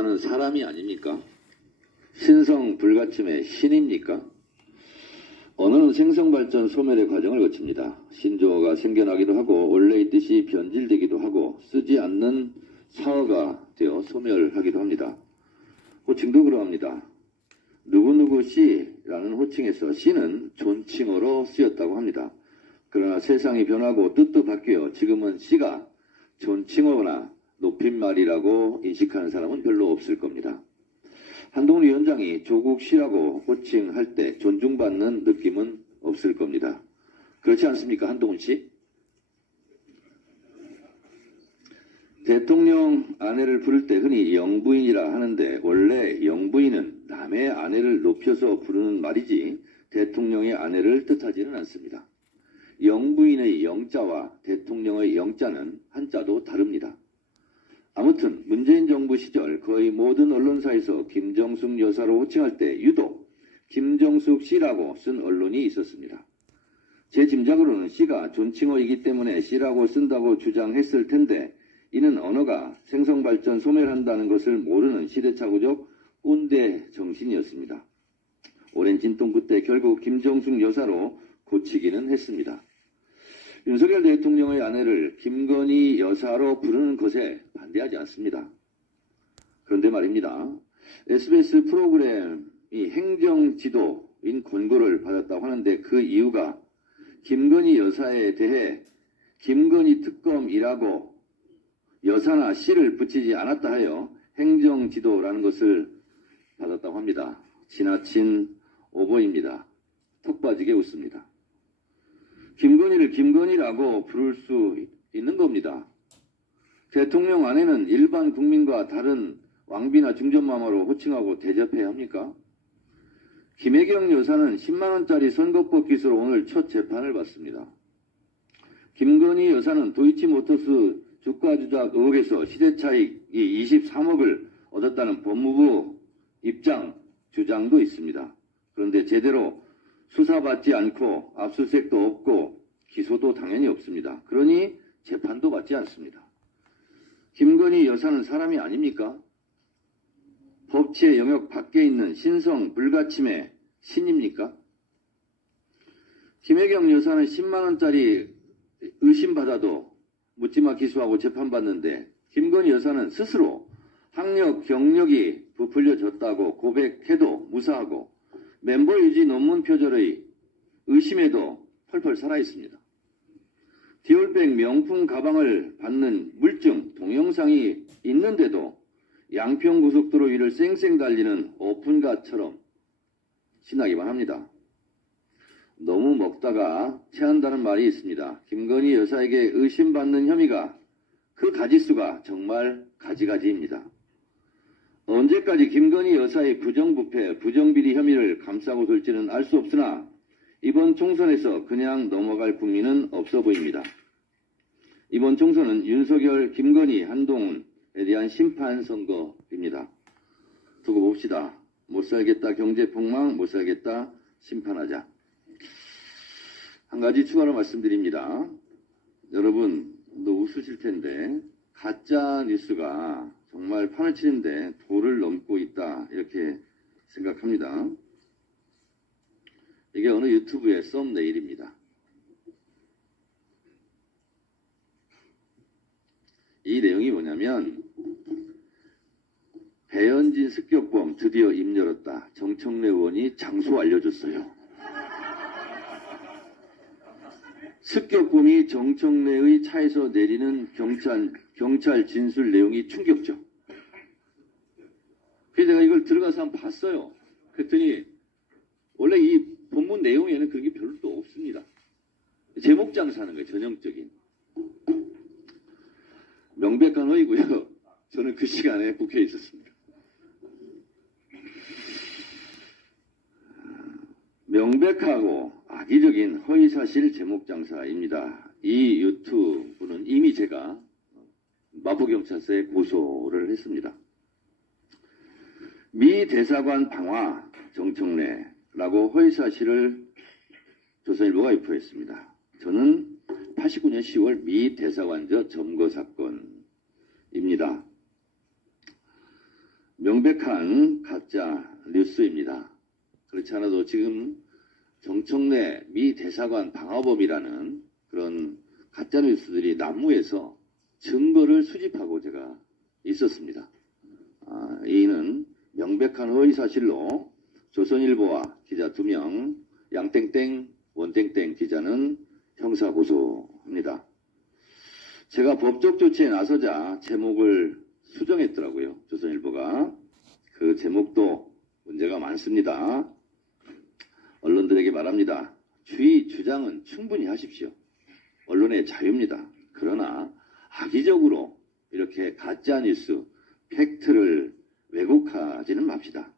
여사는 사람이 아닙니까? 신성 불가침의 신입니까? 언어는 생성발전 소멸의 과정을 거칩니다. 신조어가 생겨나기도 하고 원래 있듯이 변질되기도 하고 쓰지 않는 사어가 되어 소멸하기도 합니다. 호칭도 그러합니다. 누구누구 씨라는 호칭에서 씨는 존칭어로 쓰였다고 합니다. 그러나 세상이 변하고 뜻도 바뀌어 지금은 씨가 존칭어나 높임말이라고 인식하는 사람은 별로 없을 겁니다. 한동훈 위원장이 조국 씨라고 호칭할 때 존중받는 느낌은 없을 겁니다. 그렇지 않습니까, 한동훈 씨? 대통령 아내를 부를 때 흔히 영부인이라 하는데 원래 영부인은 남의 아내를 높여서 부르는 말이지 대통령의 아내를 뜻하지는 않습니다. 영부인의 영자와 대통령의 영자는 한자도 다릅니다. 아무튼 문재인 정부 시절 거의 모든 언론사에서 김정숙 여사로 호칭할 때 유독 김정숙 씨라고 쓴 언론이 있었습니다. 제 짐작으로는 씨가 존칭어이기 때문에 씨라고 쓴다고 주장했을 텐데 이는 언어가 생성발전 소멸한다는 것을 모르는 시대착오적 꼰대 정신이었습니다. 오랜 진통 끝에 결국 김정숙 여사로 고치기는 했습니다. 윤석열 대통령의 아내를 김건희 여사로 부르는 것에 반대하지 않습니다. 그런데 말입니다. SBS 프로그램이 행정지도인 권고를 받았다고 하는데 그 이유가 김건희 여사에 대해 김건희 특검이라고 여사나 씨를 붙이지 않았다 하여 행정지도라는 것을 받았다고 합니다. 지나친 오보입니다. 턱 빠지게 웃습니다. 김건희를 김건희라고 부를 수 있는 겁니다. 대통령 아내는 일반 국민과 다른 왕비나 중전마마로 호칭하고 대접해야 합니까? 김혜경 여사는 10만원짜리 선거법 기소로 오늘 첫 재판을 받습니다. 김건희 여사는 도이치모터스 주가 조작 의혹에서 시대차익이 23억을 얻었다는 법무부 입장, 주장도 있습니다. 그런데 제대로 수사받지 않고 압수수색도 없고 기소도 당연히 없습니다. 그러니 재판도 받지 않습니다. 김건희 여사는 사람이 아닙니까? 법치의 영역 밖에 있는 신성 불가침의 신입니까? 김혜경 여사는 10만원짜리 의심받아도 묻지마 기소하고 재판받는데 김건희 여사는 스스로 학력, 경력이 부풀려졌다고 고백해도 무사하고 멤버 유지 논문 표절의 의심에도 펄펄 살아있습니다. 디올백 명품 가방을 받는 물증, 동영상이 있는데도 양평고속도로 위를 쌩쌩 달리는 오픈카처럼 신나기만 합니다. 너무 먹다가 체한다는 말이 있습니다. 김건희 여사에게 의심받는 혐의가 그 가지수가 정말 가지가지입니다. 언제까지 김건희 여사의 부정부패, 부정비리 혐의를 감싸고 돌지는 알 수 없으나 이번 총선에서 그냥 넘어갈 국민은 없어 보입니다. 이번 총선은 윤석열, 김건희, 한동훈에 대한 심판 선거입니다. 두고 봅시다. 못살겠다 경제폭망, 못살겠다 심판하자. 한 가지 추가로 말씀드립니다. 여러분 너 웃으실 텐데 가짜 뉴스가 정말 판을 치는데 도를 넘고 있다 이렇게 생각합니다. 이게 어느 유튜브의 썸네일입니다. 이 내용이 뭐냐면 배현진 습격범 드디어 입 열었다. 정청래 의원이 장소 알려줬어요. 습격범이 정청래의 차에서 내리는 경찰 진술 내용이 충격적. 그래서 내가 이걸 들어가서 한번 봤어요. 그랬더니 원래 이 본문 내용에는 그런 게 별로 또 없습니다. 제목 장사하는 거예요. 전형적인. 명백한 허위고요. 저는 그 시간에 국회에 있었습니다. 명백하고 악의적인 허위사실 제목 장사입니다. 이 유튜브는 이미 제가 마포경찰서에 고소를 했습니다. 미 대사관 방화 정청래라고 허위사실을 조선일보가 유포했습니다. 저는 89년 10월 미 대사관저 점거 사건입니다. 명백한 가짜 뉴스입니다. 그렇지 않아도 지금 정청래 미 대사관 방화범이라는 그런 가짜 뉴스들이 난무해서 증거를 수집하고 제가 있었습니다. 이는 명백한 허위사실로 조선일보와 기자 2명, 양땡땡, 원땡땡 기자는 형사고소합니다. 제가 법적 조치에 나서자 제목을 수정했더라고요. 조선일보가. 그 제목도 문제가 많습니다. 언론들에게 말합니다. 주장은 충분히 하십시오. 언론의 자유입니다. 그러나 악의적으로 이렇게 가짜뉴스, 팩트를 왜곡하지는 맙시다.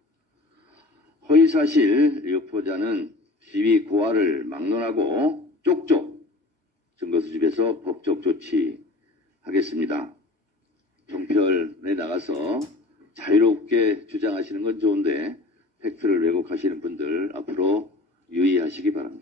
허위사실 유포자는 시위 고하를 막론하고 쪽쪽 증거 수집해서 법적 조치하겠습니다. 종편에 나가서 자유롭게 주장하시는 건 좋은데 팩트를 왜곡하시는 분들 앞으로 유의하시기 바랍니다.